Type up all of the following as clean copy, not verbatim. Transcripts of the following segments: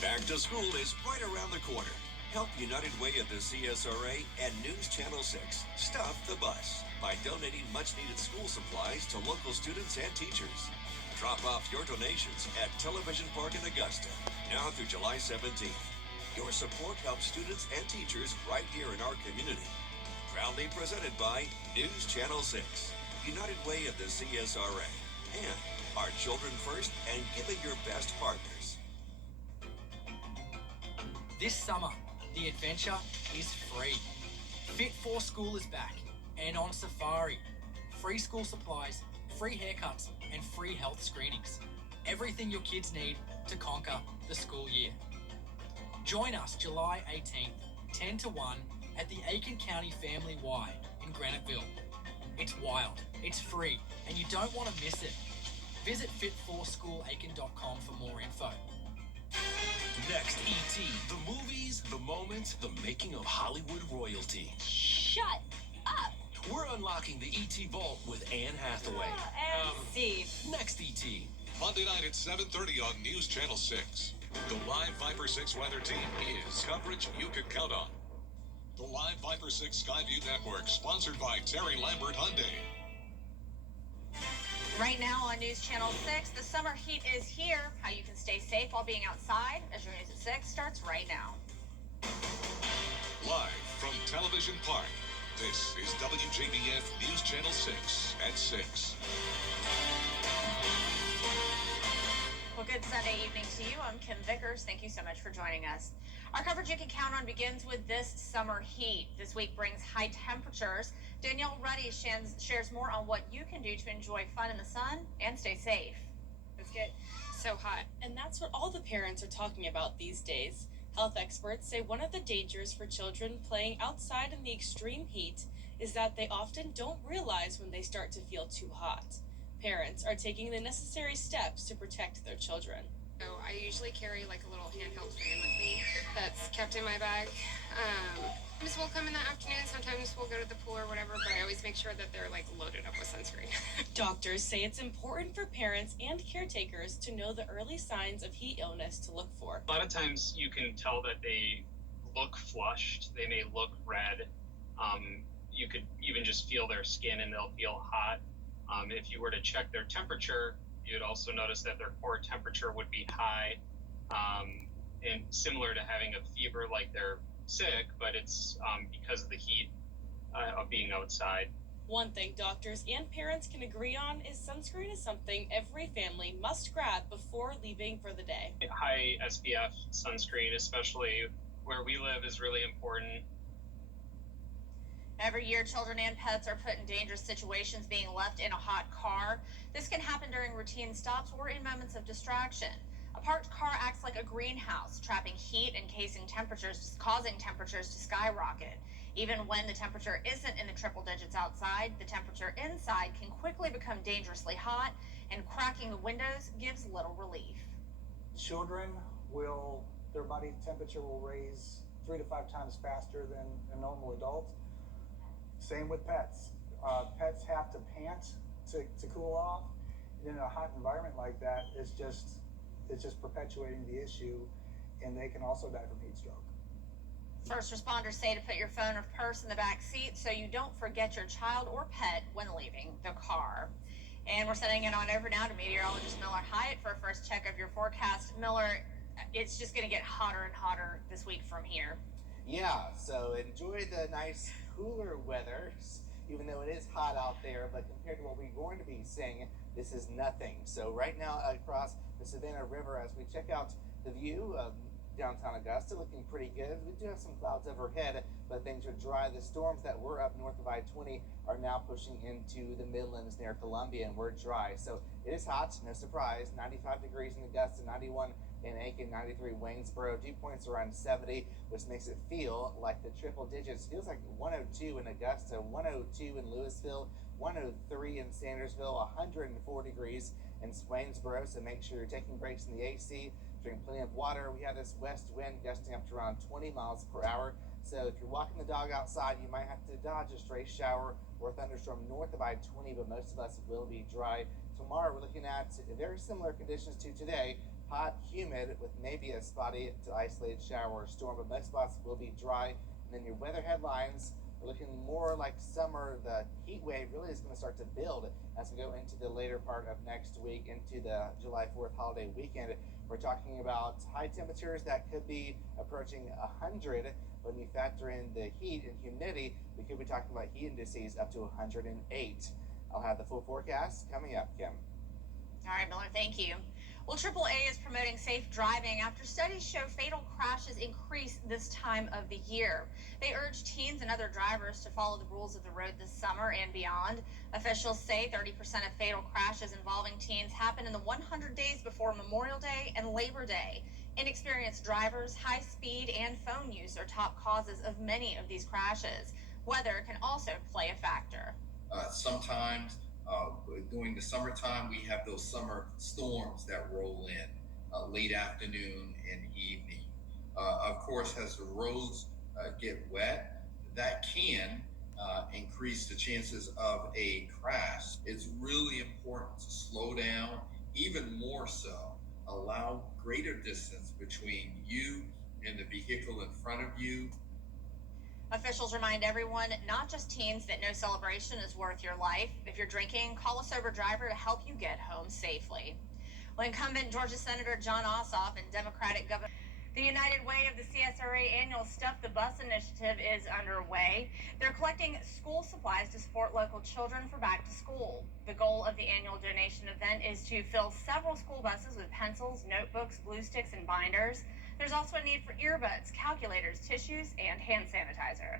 Back to school is right around the corner. Help United Way of the CSRA and News Channel 6 stuff the bus by donating much-needed school supplies to local students and teachers. Drop off your donations at Television Park in Augusta, now through July 17th. Your support helps students and teachers right here in our community. Proudly presented by News Channel 6, United Way of the CSRA, and our Children First and Giving Your Best partners. This summer, the adventure is free. Fit for School is back and on safari. Free school supplies, free haircuts, and free health screenings. Everything your kids need to conquer the school year. Join us July 18th, 10 to 1 at the Aiken County Family Y in Graniteville. It's wild, it's free, and you don't want to miss it. Visit fitforschoolalaiken.com for more info. Next, E.T. The movies, the moments, the making of Hollywood royalty. Shut up! We're unlocking the E.T. vault with Anne Hathaway. And Steve. Next, E.T. Monday night at 7:30 on News Channel 6. The live Viper 6 weather team is coverage you can count on. The live Viper 6 Skyview Network, sponsored by Terry Lambert Hyundai. Right now on News Channel 6, the summer heat is here. How you can stay safe while being outside as your News at 6 starts right now. Live from Television Park, this is WJBF News Channel 6 at 6. Well, good Sunday evening to you. I'm Kim Vickers. Thank you so much for joining us. Our coverage you can count on begins with this summer heat. This week brings high temperatures. Danielle Ruddy shares more on what you can do to enjoy fun in the sun and stay safe. It's get so hot, and that's what all the parents are talking about these days. Health experts say one of the dangers for children playing outside in the extreme heat is that they often don't realize when they start to feel too hot. Parents are taking the necessary steps to protect their children. So I usually carry like a little handheld fan with me that's kept in my bag. Sometimes we'll come in the afternoon, sometimes we'll go to the pool or whatever, but I always make sure that they're like loaded up with sunscreen. Doctors say it's important for parents and caretakers to know the early signs of heat illness to look for. A lot of times you can tell that they look flushed, they may look red. You could even just feel their skin and they'll feel hot. If you were to check their temperature, you'd also notice that their core temperature would be high, and similar to having a fever, like they're sick, but it's because of the heat of being outside. One thing doctors and parents can agree on is sunscreen is something every family must grab before leaving for the day. High SPF sunscreen, especially where we live, is really important. Every year, children and pets are put in dangerous situations being left in a hot car. This can happen during routine stops or in moments of distraction. A parked car acts like a greenhouse, trapping heat and causing temperatures to skyrocket. Even when the temperature isn't in the triple digits outside, the temperature inside can quickly become dangerously hot, and cracking the windows gives little relief. Children their body temperature will raise 3 to 5 times faster than a normal adult. Same with pets. Pets have to pant to cool off. In a hot environment like that, it's just perpetuating the issue, and they can also die from heat stroke. First responders say to put your phone or purse in the back seat so you don't forget your child or pet when leaving the car. And we're sending it on over now to meteorologist Miller Hyatt for a first check of your forecast. Miller, it's just going to get hotter and hotter this week from here. Yeah, so enjoy the nice cooler weather, even though it is hot out there, but compared to what we're going to be seeing, this is nothing. So right now across the Savannah River, as we check out the view of downtown Augusta, looking pretty good. We do have some clouds overhead, but things are dry. The storms that were up north of I-20 are now pushing into the Midlands near Columbia, and we're dry. So it is hot, no surprise. 95 degrees in Augusta, 91 in Aiken, 93 Waynesboro. Dew points around 70, which makes it feel like the triple digits. Feels like 102 in Augusta, 102 in Louisville, 103 in Sandersville, 104 degrees in Waynesboro. So make sure you're taking breaks in the AC, drink plenty of water. We have this west wind gusting up to around 20 miles per hour. So if you're walking the dog outside, you might have to dodge a stray shower or thunderstorm north of I-20, but most of us will be dry. Tomorrow we're looking at very similar conditions to today. hot, humid with maybe a spotty to isolated shower or storm, but most spots will be dry. And then your weather headlines are looking more like summer. The heat wave really is going to start to build as we go into the later part of next week, into the July 4th holiday weekend. We're talking about high temperatures that could be approaching 100. When you factor in the heat and humidity, we could be talking about heat indices up to 108. I'll have the full forecast coming up, Kim. All right, Miller, thank you. Well, AAA is promoting safe driving after studies show fatal crashes increase this time of the year. They urge teens and other drivers to follow the rules of the road this summer and beyond. Officials say 30% of fatal crashes involving teens happen in the 100 days before Memorial Day and Labor Day. Inexperienced drivers, high speed, and phone use are top causes of many of these crashes. Weather can also play a factor. Sometimes during the summertime, we have those summer storms that roll in late afternoon and evening. Of course, as the roads get wet, that can increase the chances of a crash. It's really important to slow down, even more so. Allow greater distance between you and the vehicle in front of you. Officials remind everyone, not just teens, that no celebration is worth your life. If you're drinking, call a sober driver to help you get home safely. Well, incumbent Georgia Senator John Ossoff and Democratic Governor. The United Way of the CSRA annual Stuff the Bus initiative is underway. They're collecting school supplies to support local children for back to school. The goal of the annual donation event is to fill several school buses with pencils, notebooks, glue sticks, and binders. There's also a need for earbuds, calculators, tissues, and hand sanitizer.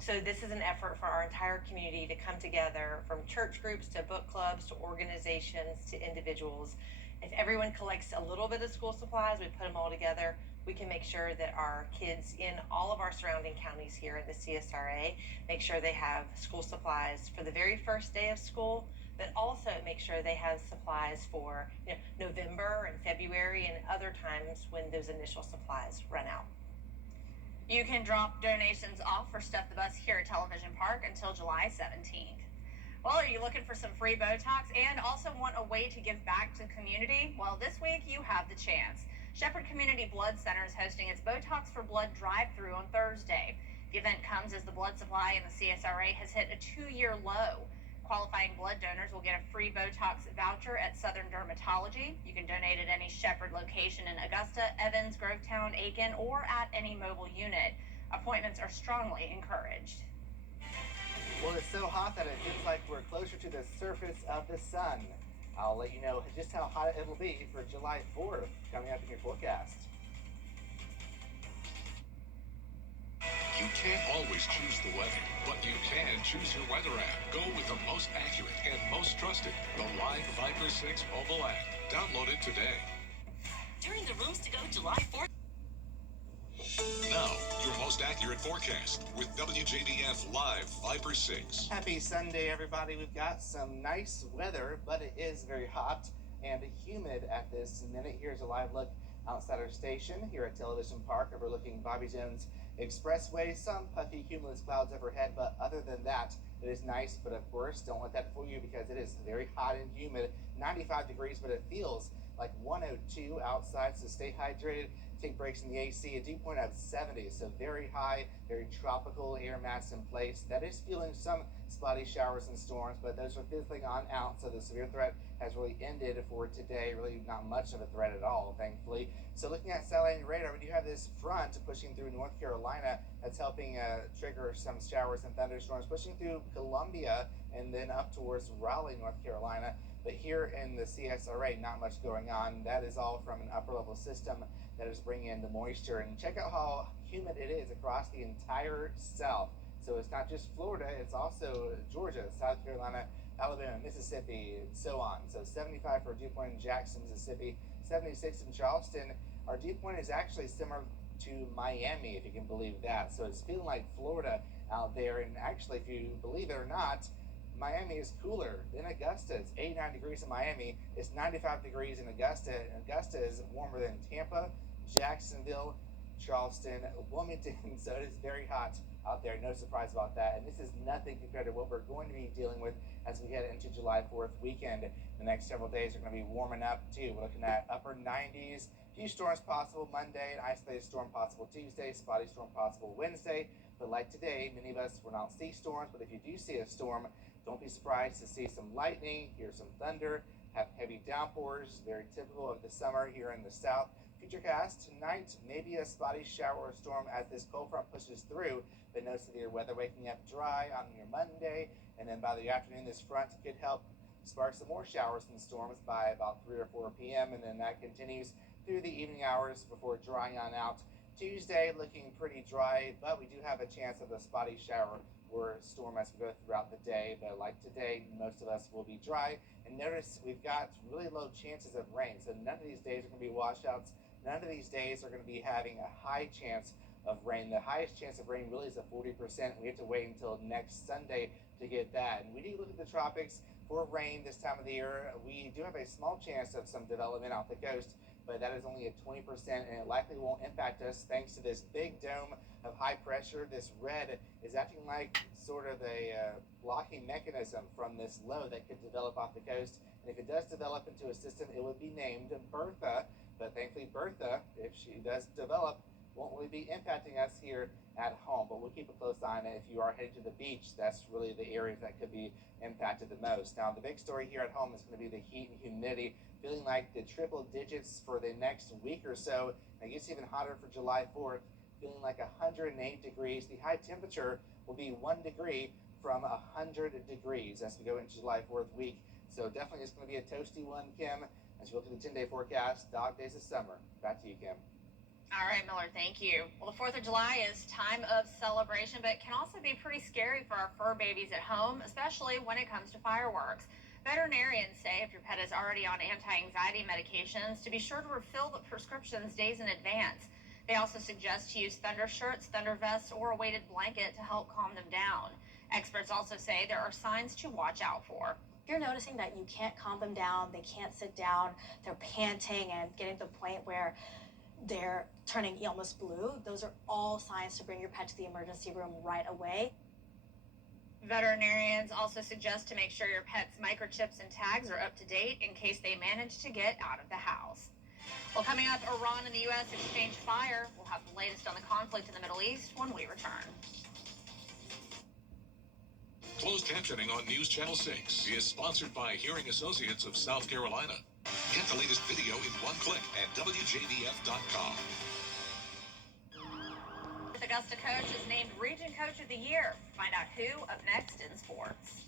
So this is an effort for our entire community to come together, from church groups to book clubs to organizations to individuals. If everyone collects a little bit of school supplies, we put them all together, we can make sure that our kids in all of our surrounding counties here in the CSRA make sure they have school supplies for the very first day of school, but also make sure they have supplies for November and February and other times when those initial supplies run out. You can drop donations off for Stuff the Bus here at Television Park until July 17th. Well, are you looking for some free Botox and also want a way to give back to the community? Well, this week you have the chance. Shepherd Community Blood Center is hosting its Botox for Blood drive-thru on Thursday. The event comes as the blood supply in the CSRA has hit a 2-year low. Qualifying blood donors will get a free Botox voucher at Southern Dermatology. You can donate at any Shepherd location in Augusta, Evans, Grovetown, Aiken, or at any mobile unit. Appointments are strongly encouraged. Well, it's so hot that it feels like we're closer to the surface of the sun. I'll let you know just how hot it'll be for July 4th coming up in your forecast. You can't always choose the weather, but you can choose your weather app. Go with the most accurate and most trusted, the Live Viper 6 mobile app. Download it today. During the Rooms to Go July 4th. Now, your most accurate forecast with WJBF Live Viper 6. Happy Sunday, everybody. We've got some nice weather, but it is very hot and humid at this minute. Here's a live look outside our station here at Television Park, overlooking Bobby Jones Expressway. Some puffy cumulus clouds overhead, but other than that, it is nice. But of course, don't let that fool you, because it is very hot and humid. 95 degrees, but it feels like 102 outside, so stay hydrated. Take breaks in the AC. A dew point of 70, so very high, very tropical air mass in place. That is fueling some spotty showers and storms, but those are fizzling on out, so the severe threat has really ended for today. Really not much of a threat at all, thankfully. So looking at satellite and radar, we do have this front pushing through North Carolina that's helping trigger some showers and thunderstorms, pushing through Columbia and then up towards Raleigh, North Carolina. But here in the CSRA, not much going on. That is all from an upper level system that is bringing in the moisture. And check out how humid it is across the entire South. So it's not just Florida, it's also Georgia, South Carolina, Alabama, Mississippi, and so on. So 75 for a dew point in Jackson, Mississippi, 76 in Charleston. Our dew point is actually similar to Miami, if you can believe that. So it's feeling like Florida out there. And actually, if you believe it or not, Miami is cooler than Augusta. It's 89 degrees in Miami. It's 95 degrees in Augusta. And Augusta is warmer than Tampa, Jacksonville, Charleston, Wilmington. So it is very hot out there. No surprise about that. And this is nothing compared to what we're going to be dealing with as we head into July 4th weekend. The next several days are going to be warming up too. We're looking at upper 90s. Few storms possible Monday, an isolated storm possible Tuesday, spotty storm possible Wednesday. But like today, many of us will not see storms, but if you do see a storm, don't be surprised to see some lightning, hear some thunder, have heavy downpours, very typical of the summer here in the south. Futurecast tonight, maybe a spotty shower or storm as this cold front pushes through, but no severe weather. Waking up dry on your Monday, and then by the afternoon, this front could help spark some more showers and storms by about 3 or 4 p.m., and then that continues through the evening hours before drying on out. Tuesday looking pretty dry, but we do have a chance of a spotty shower or storm as we go throughout the day. But like today, most of us will be dry. And notice we've got really low chances of rain. So none of these days are going to be washouts. None of these days are going to be having a high chance of rain. The highest chance of rain really is a 40%. We have to wait until next Sunday to get that. And we do look at the tropics for rain this time of the year. We do have a small chance of some development off the coast, but that is only at 20%, and it likely won't impact us thanks to this big dome of high pressure. This red is acting like sort of a blocking mechanism from this low that could develop off the coast. And if it does develop into a system, it would be named Bertha. But thankfully, Bertha, if she does develop, won't really be impacting us here at home. But we'll keep a close eye on it. If you are heading to the beach, that's really the areas that could be impacted the most. Now, the big story here at home is going to be the heat and humidity, feeling like the triple digits for the next week or so. And it gets even hotter for July 4th, feeling like 108 degrees. The high temperature will be 1 degree from 100 degrees as we go into July 4th week. So definitely it's going to be a toasty one, Kim, as you look at the 10-day forecast. Dog days of summer. Back to you, Kim. All right, Miller, thank you. Well, the 4th of July is time of celebration, but can also be pretty scary for our fur babies at home, especially when it comes to fireworks. Veterinarians say if your pet is already on anti-anxiety medications, to be sure to refill the prescriptions days in advance. They also suggest to use thunder shirts, thunder vests, or a weighted blanket to help calm them down. Experts also say there are signs to watch out for. If you're noticing that you can't calm them down, they can't sit down, they're panting and getting to the point where they're turning almost blue, those are all signs to bring your pet to the emergency room right away. Veterinarians also suggest to make sure your pet's microchips and tags are up to date in case they manage to get out of the house. Well, coming up, Iran and the U.S. exchange fire. We'll have the latest on the conflict in the Middle East when we return. Closed captioning on News Channel 6 is sponsored by Hearing Associates of South Carolina. Get the latest video in one click at WJBF.com. Augusta coach is named Region Coach of the Year. Find out who up next in sports.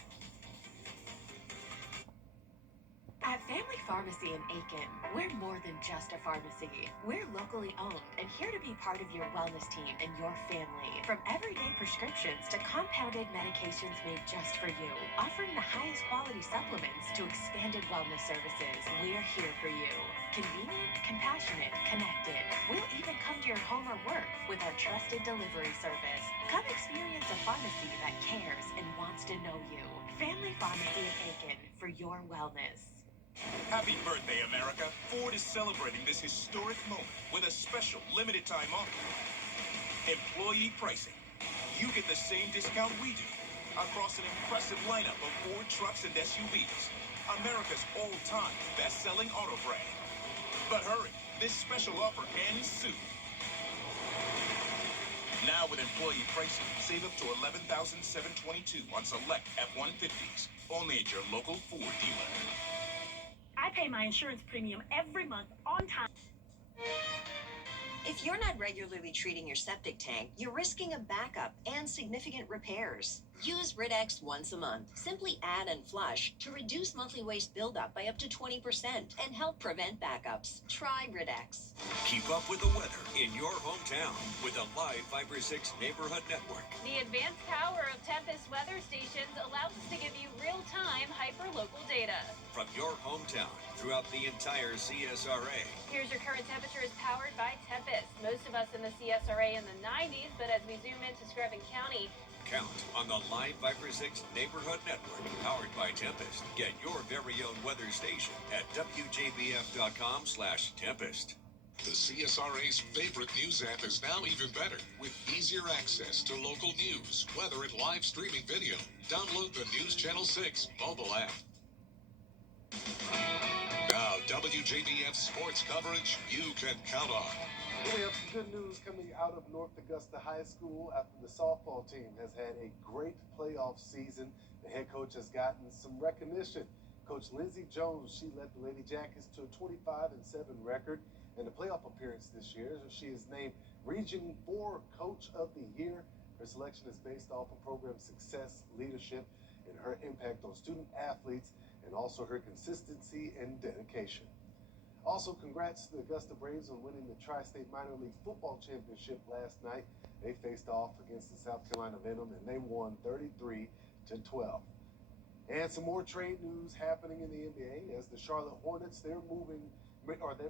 At Family Pharmacy in Aiken, we're more than just a pharmacy. We're locally owned and here to be part of your wellness team and your family. From everyday prescriptions to compounded medications made just for you, offering the highest quality supplements to expanded wellness services, we're here for you. Convenient, compassionate, connected. We'll even come to your home or work with our trusted delivery service. Come experience a pharmacy that cares and wants to know you. Family Pharmacy in Aiken for your wellness. Happy birthday, America. Ford is celebrating this historic moment with a special limited time offer. Employee pricing. You get the same discount we do across an impressive lineup of Ford trucks and SUVs. America's all-time best-selling auto brand. But hurry, this special offer ends soon. Now with employee pricing, save up to $11,722 on select F-150s. Only at your local Ford dealer. I pay my insurance premium every month on time. If you're not regularly treating your septic tank, you're risking a backup and significant repairs. Use Rid-X once a month. Simply add and flush to reduce monthly waste buildup by up to 20% and help prevent backups. Try Rid-X. Keep up with the weather in your hometown with the live Viper 6 Neighborhood Network. The advanced power of Tempest weather stations allows us to give you real-time hyper-local data. From your hometown throughout the entire CSRA. Here's your current temperature is powered by Tempest. Most of us in the CSRA in the 90s, but as we zoom into Screven County, Count on the live Viper 6 Neighborhood Network, powered by Tempest. Get your very own weather station at WJBF.com/Tempest. The CSRA's favorite news app is now even better with easier access to local news, weather, and live streaming video. Download the News Channel 6 mobile app. Now, WJBF sports coverage you can count on. We have some good news coming out of North Augusta High School after the softball team has had a great playoff season. The head coach has gotten some recognition. Coach Lindsey Jones, she led the Lady Jackets to a 25-7 record in the playoff appearance this year. She is named Region 4 Coach of the Year. Her selection is based off of program success, leadership, and her impact on student athletes, and also her consistency and dedication. Also, congrats to the Augusta Braves on winning the Tri-State Minor League Football Championship last night. They faced off against the South Carolina Venom, and they won 33-12. And some more trade news happening in the NBA as the Charlotte Hornets, they're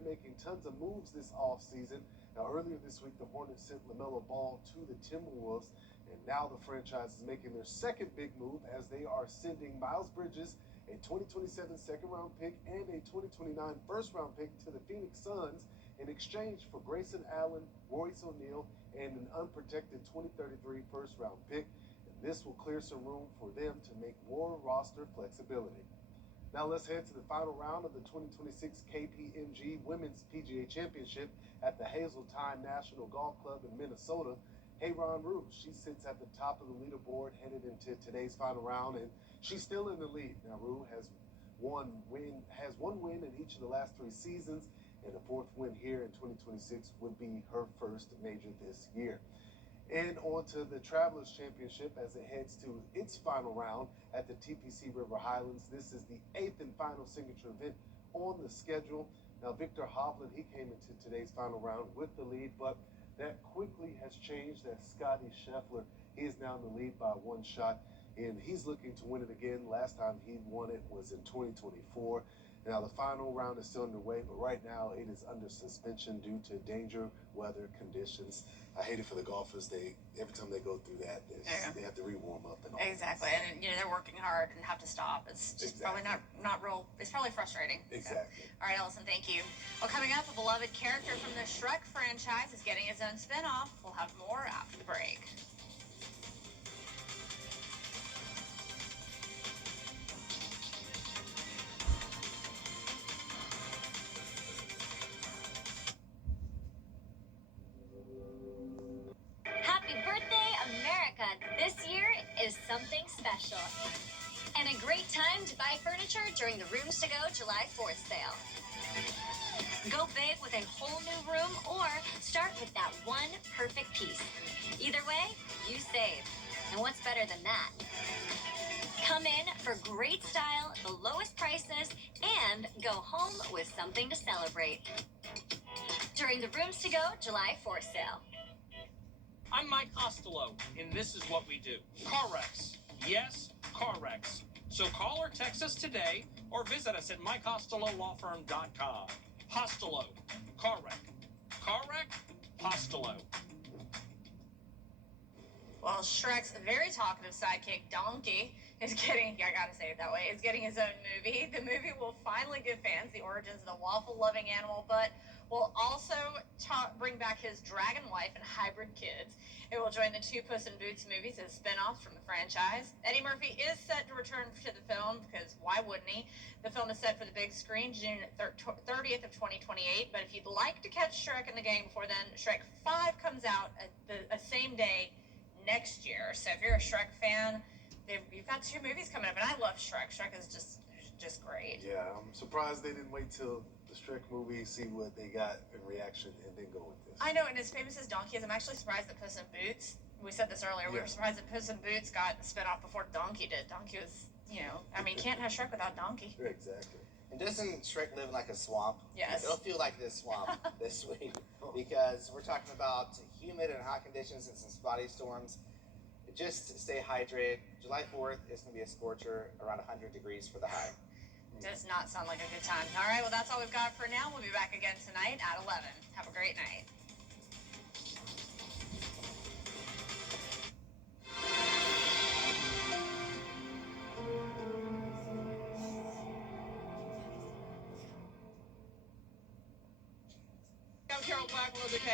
making tons of moves this offseason. Now, earlier this week, the Hornets sent LaMelo Ball to the Timberwolves, and now the franchise is making their second big move as they are sending Miles Bridges, a 2027 second-round pick, and a 2029 first-round pick to the Phoenix Suns in exchange for Grayson Allen, Royce O'Neal, and an unprotected 2033 first-round pick. And this will clear some room for them to make more roster flexibility. Now let's head to the final round of the 2026 KPMG Women's PGA Championship at the Hazeltine National Golf Club in Minnesota. Heyron Rue, she sits at the top of the leaderboard headed into today's final round, and she's still in the lead. Now, Rue has one win in each of the last 3 seasons, and a 4th win here in 2026 would be her first major this year. And on to the Travelers Championship as it heads to its final round at the TPC River Highlands. This is the 8th and final signature event on the schedule. Now, Victor Hovland, he came into today's final round with the lead, but that quickly has changed as Scotty Scheffler, he is now in the lead by 1 shot, and he's looking to win it again. Last time he won it was in 2024. Now, the final round is still underway, but right now it is under suspension due to danger weather conditions. I hate it for the golfers. Every time they go through that, they have to re-warm up and all. Exactly, and they're working hard and have to stop. It's just probably not real. It's probably frustrating. Exactly. So. All right, Ellison, thank you. Well, coming up, a beloved character from the Shrek franchise is getting his own spinoff. We'll have more after the break. Happy birthday, America! This year is something special. And a great time to buy furniture during the Rooms to Go July 4th sale. Go big with a whole new room or start with that one perfect piece. Either way, you save. And what's better than that? Come in for great style, the lowest prices, and go home with something to celebrate. During the Rooms to Go July 4th sale. I'm Mike Costello, and this is what we do. Car wrecks. Yes, car wrecks. So call or text us today or visit us at MikeCostelloLawFirm.com. Costello. Car wreck. Car wreck? Costello. Well, Shrek's very talkative sidekick, Donkey, is getting, I gotta say it that way, is getting his own movie. The movie will finally give fans the origins of the waffle-loving animal, but will also bring back his dragon wife and hybrid kids. It will join the 2 Puss in Boots movies as spin-offs from the franchise. Eddie Murphy is set to return to the film, because why wouldn't he? The film is set for the big screen, June 30th of 2028, but if you'd like to catch Shrek and the gang before then, Shrek 5 comes out the same day next year. So if you're a Shrek fan, you've got 2 movies coming up, and I love Shrek. Shrek is just great. Yeah, I'm surprised they didn't wait till the Shrek movie, see what they got in reaction, and then go with this. I know, and as famous as Donkey is, I'm actually surprised that Puss in Boots, we said this earlier, we were surprised that Puss in Boots got a spin-off before Donkey did. Donkey was, can't have Shrek without Donkey. Exactly. And doesn't Shrek live in like a swamp? Yes. It'll feel like this swamp this week because we're talking about humid and hot conditions and some spotty storms. Just stay hydrated. July 4th is going to be a scorcher, around 100 degrees for the high. Does not sound like a good time. All right, well, that's all we've got for now. We'll be back again tonight at 11. Have a great night. Carol Blackwell, the cast.